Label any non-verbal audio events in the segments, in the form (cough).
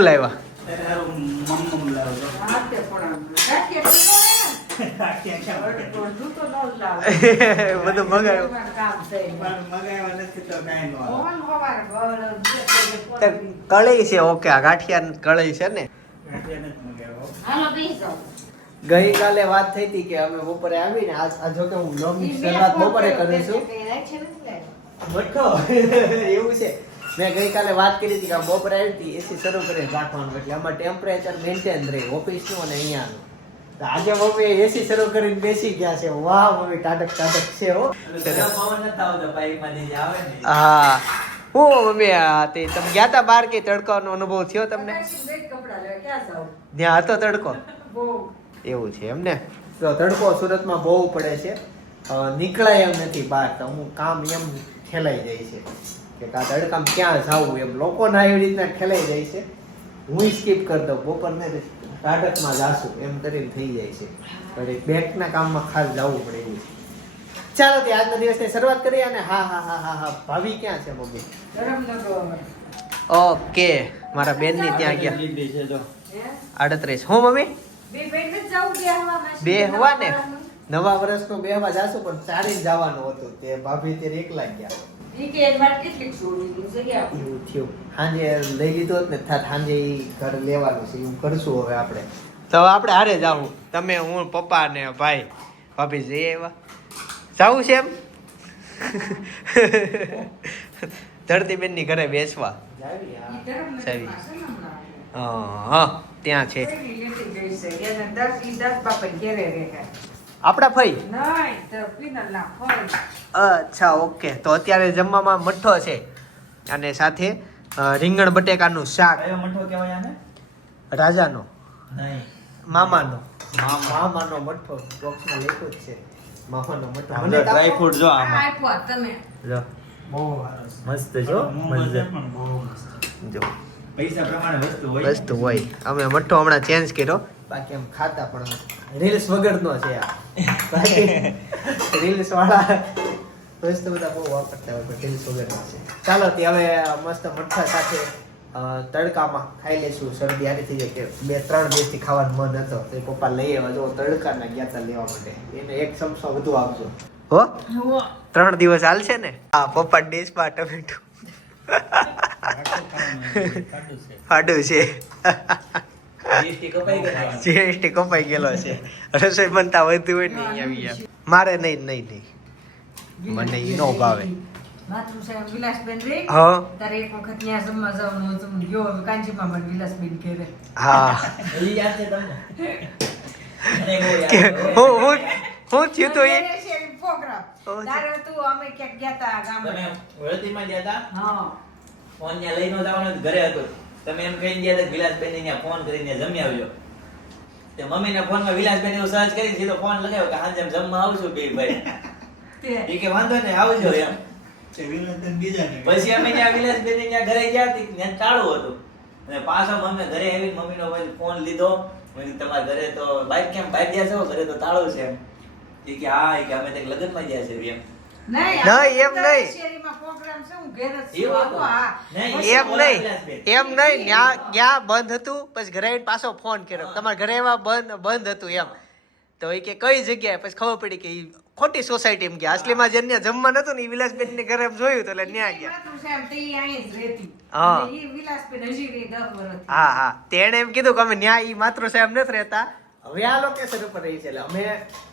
લાવ્યા લાવ્યો. હા, તે પણ આમ ગાંઠિયા તો ન ગાંઠિયા ક્યાં લાવે. મળે? અડધું તો ન જ લાવે. બધું મગાવ્યું. કળી છે ઓકે આ ગાંઠિયા કળી છે ને. ગઈકાલે વાત થઈ હતી કે અમે બપોરે આવીને આજ આ જો કે હું નવમી શરૂઆત બપોરે કરીશું લાવ્યો. મઠો એવું છે મેં ગઈકાલે વાત કરી હતી કે બપોરે આવી હતી એસી શરૂ કરી રાખવાનું. એટલે આમાં ટેમ્પરેચર મેન્ટેન રહે ઓફિસનું અને અહીંયાનું. તો આજે મમ્મી એસી શરૂ કરીને બેસી ગયા છે. વાહ મમ્મી ટાટક ટાટક છે હો. પવન નતા આવતા પાઇપમાંથી જે આવે ને. હા. હું મમ્મી આ તે તમે ગયા હતા બહાર કે તડકાનો અનુભવ થયો તમને? ત્યાં હતો તડકો. એવું છે એમ ને? તો તડકો સુરતમાં બહુ પડે છે. નીકળાય એમ નથી બહાર તો હું કામ એમ ખેલાઈ જાય છે. કે આ તડકામાં ક્યાં જવું એમ. લોકોના એવી રીતના ઠેલાઈ જાય છે. હું સ્કીપ કરી દઉં, બપોરને નાટકમાં જાશું એમ કરીને થઈ જાય છે. વળી બેંકના કામમાં ખાસ જવું પડે એવું છે. ચાલો તે આજના દિવસની શરૂઆત કરીએ અને હા હા હા હા હા ભાભી ક્યાં છે મમ્મી. ઓકે, મારા બેનની ત્યાં ગયા? આડત્રીસ. હું મમ્મી? બે હવા ને નવા વર્ષનો બે હવા જાશું, પણ ચાલી જવાનું હતું. તે ભાભી ત્યારે એકલા ગયા. એવું સાંજે લઈ લીધો ને થાત સાંજે ઘર લેવાનું છે એવું કરશું હવે આપણે. તો આપણે હારે જાવું. તમે હું પપ્પા ને ભાઈ. ભાભી જઈએ આવ્યા. જાવું છે એમ? (laughs) ધરતીબેનની ઘરે બેસવા હા, ત્યાં છે. આપણા ભાઈ ફળ. અચ્છા ઓકે. તો અત્યારે જમવામાં મઠ્ઠો છે. અને સાથે રીંગણ બટેકાનું શાક. કયો મઠો કહેવાય આને? રાજાનો. નહીં. મામાનો. મામા. મામાનો મઠ્ઠો બોક્સમાં લખ્યો જ છે. મામાનો મઠ્ઠો. મને ડ્રાય ફ્રૂટ જો આમાં. તમે. જો. બહુ મસ્ત જો પણ બહુ મસ્ત. જો. પૈસા પ્રમાણે વસ્તુ હોય. વસ્તુ હોય. અમે મઠ્ઠો હમણાં ચેન્જ કર્યો. બાકી એમ ખાતા પણ રીલ્સ વગરનો છે આ. બાકી રીલ્સ વાળા વસ્તુ બધા બહુ વાપરતા હોય રીલ્સ રીલ્સ વગરનો છે. ચાલો તે હવે મસ્ત મઠ્ઠા સાથે તડકામાં ખાઈ લઈશું. શરદી આવી થઈ જાય કે બે ત્રણ દિવસથી ખાવાનું મન હતો. તો પપ્પા લઈ આવ્યા. જો તડકાના ગયા હતા લેવા માટે. એને એક ચમચો વધુ આપજો. હો? ત્રણ દિવસ હાલશે ને? હા પપ્પા ડીશમાં ટમેટું. ફાડું છે. જીએસટી કપાઈ ગયેલો છે. રસોઈ બનતા વધુ હોય નહીં આવી ગયા મારે નહીં નહીં નહીં. મને ઈ નો ભાવે. હા. હતું. એ થયું તો એ? એ તારે હતું અમે ક્યાંક ગયા તા ગામડે. વળતીમાં ગયા હતા ફોન ત્યાં લઈ જવાનો ઘરે હતો. તમે એમ કહીને ગયા વિલાસબેન ત્યાં ફોન કરીને જમી આવજો. તે મમ્મીને ફોનમાં વિલાસબેન હું સર્ચ કરી સીધો ફોન લગાવ્યો કે હાજે જમવા આવશું બે ભાઈ. એ કે વાંધો નહીં આવજો એમ. તે બીજા પછી અમે ત્યાં વિલાસબેન ત્યાં ઘરે ગયા હતી ત્યાં ચાલુ હતું. અને પાછો મમ્મી ઘરે આવી મમ્મીનો ફોન લીધો. તમારા ઘરે તો બાઈક કેમ બાઈક ગયા છો? ઘરે તો તાળું છે એમ. એ કે હા એ કે અમે ત્યાં લગ્નમાં ગયા છે એમ. નહીં એમ નહીં. એમ નહીં એમ નહીં ત્યાં ત્યાં બંધ હતું પછી ઘરે પાછો ફોન કર્યો. તમારા ઘરે એવા બંધ બંધ હતું એમ. તો એ કે કઈ જગ્યાએ? પછી ખબર પડી કે ઈ ખોટી સોસાયટી એમ ગયા. અસલીમાં જેને જમવા નતું ને એ વિલાસબેન ને ઘરે જોયું તો એટલે ન્યા ગયા. માથું સાહેબ તે ઈ અહીં જ રહેતી. હા. હા હા. તેણે એમ કીધું કે અમે ન્યા એ માત્ર સાહેબ નથી રહેતા. હવે આ લોકેશન ઉપર રહી છે. એટલે અમે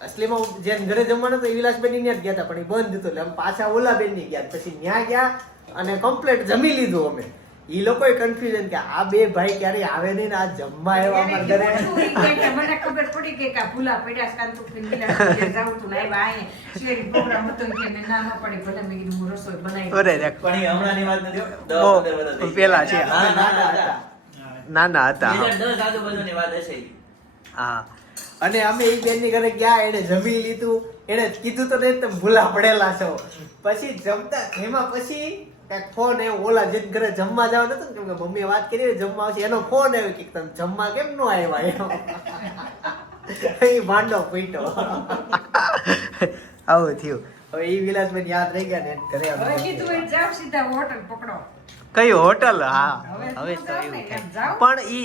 અસલીમાં જે ઘરે જમવાનું હતું એ વિલાસબેન ત્યાં જ ગયા હતા પણ એ બંધ હતું. એટલે અમે પાછા ઓલા ની ગયા. પછી ત્યાં ગયા અને કમ્પ્લેટ જમી લીધું અમે. એ લોકોએ કન્ફ્યુઝન કે આ બે ભાઈ ક્યારે આવે નહીં ને આ જમવા આવ્યા અમારા ઘરે. મને ખબર પડી કે કાં ભૂલા પડ્યા છે, કાં તું પીને વિલાસબેન ઘેર જાઉં તું ને આવ્યા અહીં. શેરી program હતો કે મેં ના ન પડી ભલે મેં કીધું હું રસોઈ બનાવી અરે રે. પણ એ હમણાંની વાત નથી દસ પંદર વર્ષ પેલા છે. ના, ના, ના, ના. હતા નાના હતા. હા. 2010 આજુબાજુની વાત હશે. હા. અને અમે એ બેનની ઘરે ગયા એને જમી લીધું. એને કીધું તો નહીં તમે ભૂલા પડેલા છો. પછી જમતા એમાં પછી કાંઈક ફોન આવ્યો. ઓલા જે ઘરે જમવા જવા નતો ને કેમ કે મમ્મીએ વાત કરી જમવા આવશે. એનો ફોન આવ્યો કે તમે જમવા કેમ નો આવ્યા એનો એ ભાંડો પીટો. આવું થયું. હવે એ વિલાસભાઈ યાદ રહી ગયા ને એને ઘરે જાઓ સીધા હોટલ પકડો. કઈ હોટલ? હા. હવે તો એવું થાય. પણ ઈ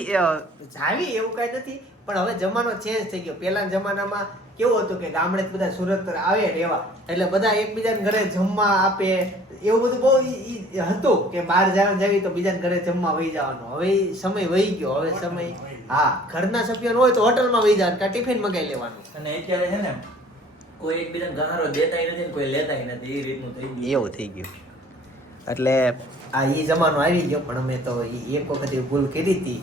જાવી એવું કઈ નથી. પણ હવે જમાનો ચેન્જ થઈ ગયો. પેલા જમાનામાં કેવું હતું કે ગામડે બધા સુરત આવે રહેવા. એટલે બધા એકબીજાને ઘરે જમવા આપે. એવું બધું બહુ હતું કે બહાર જવાનું જવી તો બીજાને ઘરે જમવા વહી જવાનું. હવે સમય વહી ગયો. હવે સમય હા ઘરના સભ્યો હોય તો હોટલમાં વહી જવાનું કે ટિફિન મગાવી લેવાનું. અને અત્યારે છે ને કોઈ એકબીજાને ગહારો દેતાય નથી કોઈ લેતાય નથી. એ રીતનું થઈ ગયું. એવું થઈ ગયું. એટલે આ એ જમાનો આવી ગયો પણ અમે તો એક વખત ભૂલ કરી હતી.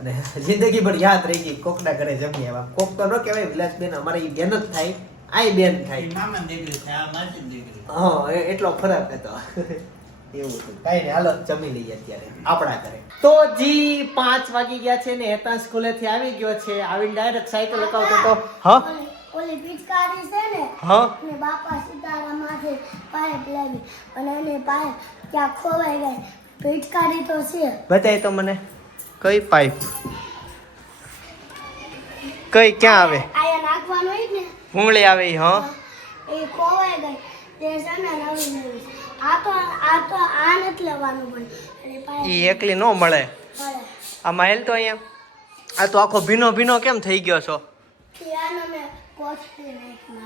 અને જિંદગી ભર યાદ રહી ગઈ કોકના ઘરે જમી આવ્યા. કોક તો ન કહેવાય વિલાસબેન અમારે ઈ બેન જ થાય આય બેન થાય. હા એ- એટલો ફરક હતો. એવું હતું. કઈ નહીં હાલો જમી લઈએ અત્યારે આપણા ઘરે. તો જી પાંચ વાગી ગયા છે ને હેતા સ્કૂલેથી આવી ગયો છે. આવીને ડાયરેક્ટ સાયકલ લગાવતો તો હા? ઓલી- પિચકારી છે ને હા? ને બાપા સીતારામાંથી પાઇપ લાવી અને એને પાઇપ ક્યાં ખોવાઈ ગઈ. પિચકારી તો છે. બતાય તો મને. કઈ પાઇપ કઈ ક્યાં આવે? ભૂંગળી આવે હ? એ એકલી નો મળે. આ માઇલ તો અહીંયા. આ તો આખો ભીનો ભીનો કેમ થઈ ગયો છો?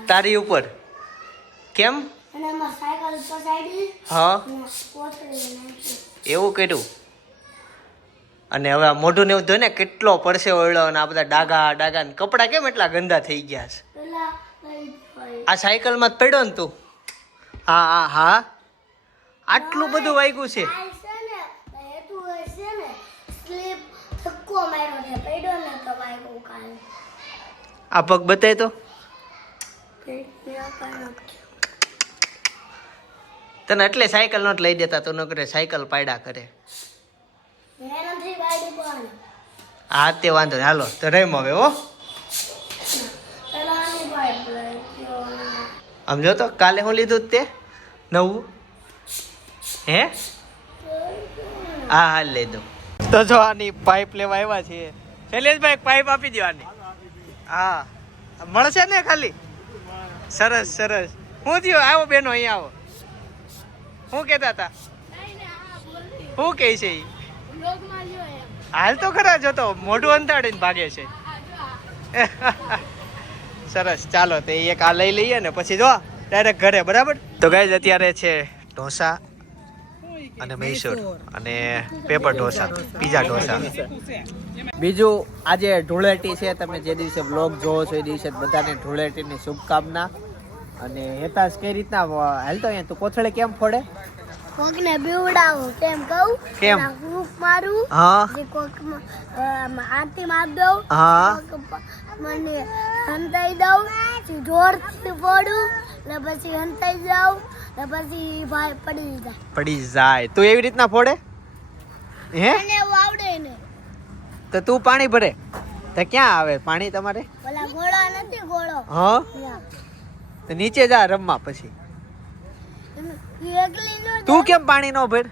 તારી ઉપર. કેમ? હા? એવું કર્યું? અને હવે આ મોઢું ને એવું ને કેટલો પડશે ઓળ્યો અને આ બધા ડાગા ડાગા ને કપડા કેમ એટલા ગંદા થઈ ગયા છે? આ સાયકલમાં જ પડ્યો ને તું? હા હા હા. આટલું બધું વાગ્યું છે? આ પગ બતાય તો. તને એટલે સાયકલ નોટ લઈ દેતા તું નકરે કરે સાયકલ પાડ્યા કરે. હા તે વાંધો નહીં. હાલો, તો રેમ હવે, હો. પેલા આની પાઇપ લઈ ગયો આમ જો તો, કાલે હું લીધું તે નવું? હે? હા, હાલ લઈ દઉં. તો જો આની પાઇપ લેવા આવ્યા છીએ. શૈલેષભાઈ પાઇપ આપી દેવાની હા. મળશે ને ખાલી? સરસ સરસ. હું થયું? આવો બેનો, અહીંયા આવો. શું કહેતા હતા? શું કહે છે ઈ? હાલ તો ખરા, જો તો મોઢું અંતાડીને ભાગે છે. સરસ, ચાલો તે એક આ લઈ લઈએ ને પછી જો ડાયરેક્ટ ઘરે, બરાબર? તો ગાઈઝ અત્યારે છે ઢોસા અને મૈસૂર અને પેપર ઢોસા પીઝા ઢોસા. બીજું, આજે ધૂળેટી છે, તમે જે દિવસે બ્લોગ જોવો છો, એ દિવસે બધાને ધૂળેટીની શુભકામના. અને હેતાશ કઈ રીતના, હાલ તો અહીંયા તું કોથળે કેમ ફોડે? કોકને બીવડાવું કેમ કહું? કેમ? એના મારું હા. જે કોક આંટી માર દઉં હા. મને હંતાઈ દઉં પછી જોરથી ફોડું ને પછી હંતાઈ જાઉં ને પછી ભાઈ પડી જાય. પડી જાય. તું એવી રીતના ફોડે? હે? મને આવડે ને તો તું પાણી ભરે. તો ક્યાં આવે પાણી તમારે? ઓલા ઘોડા નથી ઘોડો હા? તો નીચે જા રમવા પછી. તું કેમ પાણી નો ભર?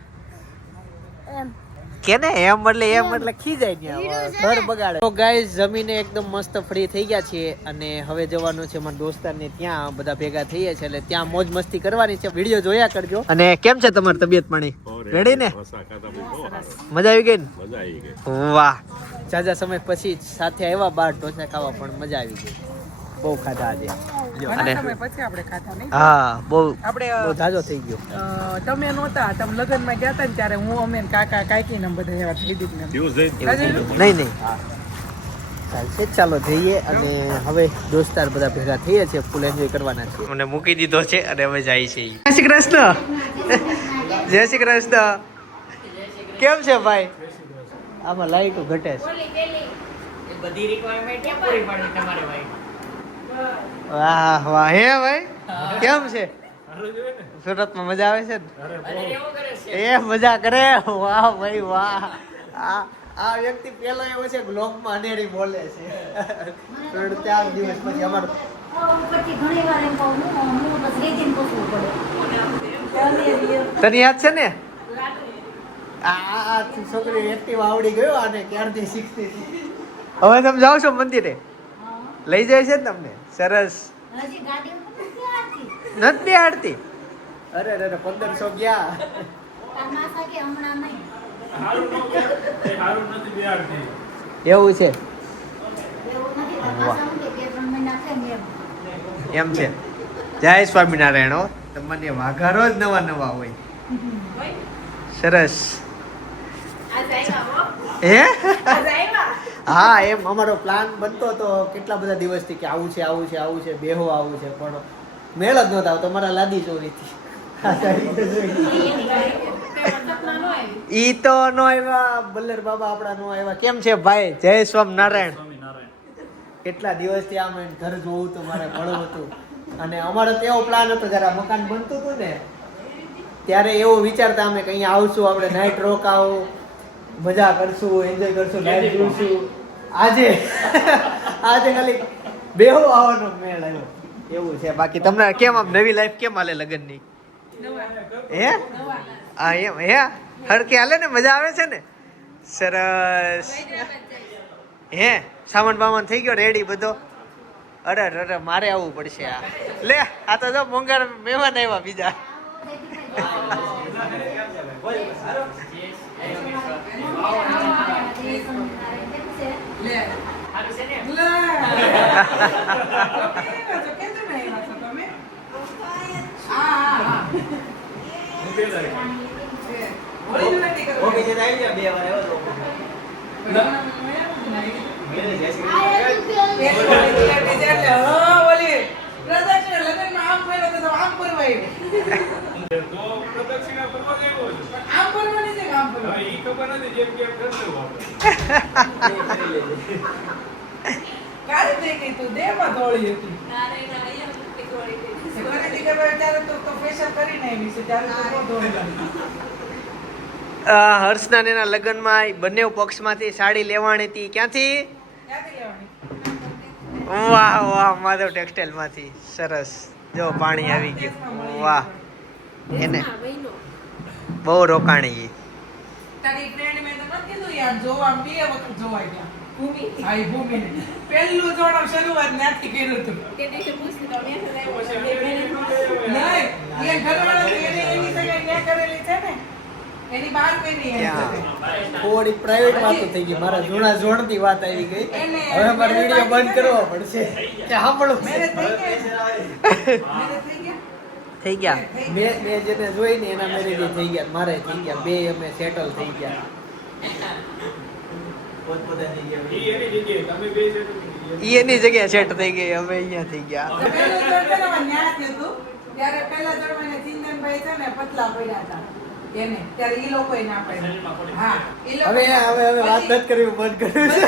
કેને એમ એટલે એમ એટલે ખીજાય ને ઘર બગાડે. તો ગાઈઝ જમીને એકદમ મસ્ત ફ્રી થઈ ગયા છીએ અને હવે જવાનું છે મારા દોસ્તારને ત્યાં બધા ભેગા થઈએ છે એટલે ત્યાં મોજ મસ્તી કરવાની છે. વીડિયો જોયા કરજો. અને કેમ છે તમારી તબિયત પાણી? રેડી ને? મજા આવી ગઈ ને? વાહ. જાજા સમય પછી સાથે આવ્યા બાર ઢોસા ખાવા પણ મજા આવી ગઈ. બહુ ખાધા આજે. અને સમય પછી આપણે ખાધા નહીં? હા બહુ આપણે બહુ થઈ ગયો. તમે નહોતા તમે લગ્નમાં ગયા હતા ને ત્યારે હું અમે કાકા કાકી ને બધા એવા થઈ દીધી ને નહીં નહીં. ચાલશે ચાલો જઈએ અને હવે દોસ્તાર બધા ભેગા થઈએ છીએ ફૂલ એન્જોય કરવાના છે મને મૂકી દીધો છે અને હવે જાય છે જય શ્રી કૃષ્ણ. જય શ્રી કૃષ્ણ. કેમ છે ભાઈ? આમાં લાઈટો ઘટે છે. બધી રિક્વાયરમેન્ટ પૂરી પાડવી તમારે ભાઈ? વાહ વાહ. હે ભાઈ? કેમ છે? સુરતમાં મજા આવે છે ને? એ મજા કરે. વાહ, ભાઈ, વાહ. આ આ વ્યક્તિ પેલો એવો છે, બ્લોગમાં અનેરી બોલે છે. ત્રણ ચાર દિવસ પછી અમારો તને યાદ છે ને? આ છોકરી એક્ટિવ આવડી ગયો અને ક્યારથી શીખતી હવે તમે જાઓ છો મંદિરે? લઈ જાય છે ને તમને? સરસ. નથી હાડતી અરે અરે પંદરસો ગયા. તાર માસા કે હમણાં નહીં. એવું છે? એમ છે જય સ્વામિનારાયણ તમને વાઘારો જ નવા નવા હોય. સરસ. હે. હા એમ અમારો પ્લાન બનતો હતો કેટલા બધા દિવસથી કે આવું છે આવું છે આવું છે બેહો આવું છે પણ મેળ જ નહોતા આવતો મારા લાદી ચોરીથી. ઈ તો નો આવ્યા બલ્લર બાબા આપણા નો આવ્યા. કેમ છે ભાઈ? જય સ્વામિનારાયણ. કેટલા દિવસથી આમ ઘર જોવું તો મારે મળવું હતું. અને અમારો તો એવો પ્લાન હતો જરા મકાન બનતું હતું ને ત્યારે એવો વિચારતા અમે કે અહીંયા આવશું આપણે નાઇટ રોકાવું. મજા કરશું એન્જોય કરશું લાઈવ જોઈશું. આજે આજે ખાલી બેહો આવવાનો મેળ આવ્યો. એવું છે. બાકી તમને કેમ આમ નવી લાઈફ કેમ હાલે લગ્નની? હે? હા એમ હે? હરકે હાલે ને? મજા આવે છે ને? સરસ. હે? સામાન બામાન થઈ ગયો રેડી બધો? અરે અરે મારે આવવું પડશે આ. લે આ તો જો મોંઘાર મહેમાન આવ્યા બીજા. બે વાર આવ્યો તો મેરે જય શ્રી કૃષ્ણ એક હોળી એટલે બીજા એટલે, હા, ઓલી પ્રદક્ષિણા લગ્નમાં આમ ફર્યો તો આમ ફરવા આવ્યો. આમ ફરવાની છે કે આમ ફરવાની? કાળી થઈ ગઈ તું, દેહમાં ધોળી હતી. ખરીદી કરવા ત્યારે તો- તો facial કરીને આવી છે, ત્યારે તો ધોળી આ હર્ષના એના લગ્નમાં બંને પક્ષમાંથી સાડી લેવાની હતી. ક્યાંથી? ક્યાંથી વાહ વાહ માધવ ટેક્સટાઇલમાંથી સરસ. જો પાણી આવી ગયું. વાહ. એને. બહુ રોકાણી. તારી ફ્રેન્ડ મેં તો કીધું યાર, જોવા બે વખત જોવા ગયા. પહેલું જોડો શરૂઆત ત્યાંથી કર્યું હતું. નહીં, એ ઘરવાળાની એની- એની સગાઈ ત્યાં કરેલી છે ને, એની બહાર કરી થોડી પ્રાઇવેટ વાતો થઈ ગઈ. મારા જૂના જોણતી વાત આવી ગઈ. હવે મારે વીડિયો બંધ કરવો પડશે. કે સાંભળો. Marriage થઈ ગયા? (laughs) Marriage થઈ ગયા? થઈ ગયા? મેં મેં જેને જોઈ ને એના મેરેજ થઈ ગયા મારે થઈ ગયા બે અમે સેટલ થઈ ગયા. ઈ એની જગ્યાએ સેટ થઈ ગઈ અમે અહીંયા થઈ ગયા. અમારે. ત્યારે પહેલા જોડમાં ચિંતનભાઈ છે ને પતલા પડ્યા હતા એને. ત્યારે ઈ લોકોએ ના પાડી હા હવે હવે હવે વાત નથી કરવી બંધ કર્યું છે.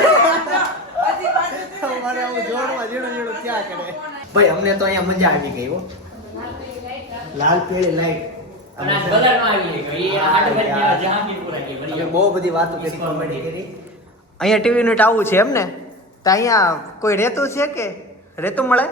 પછી પાછું છે ને મારે આવું જોડવા ક્યાં કરે? ભાઈ અમને તો અહીંયા મજા આવી ગઈ હો. લાલ પીળી લાઈટ. બહુ બધી વાતો કરી કોમેડી કરી. અહીંયા ટીવી યુનિટ આવું છે એમ ને તો અહીંયા કોઈ રહેતું છે કે? રહેતું મળે?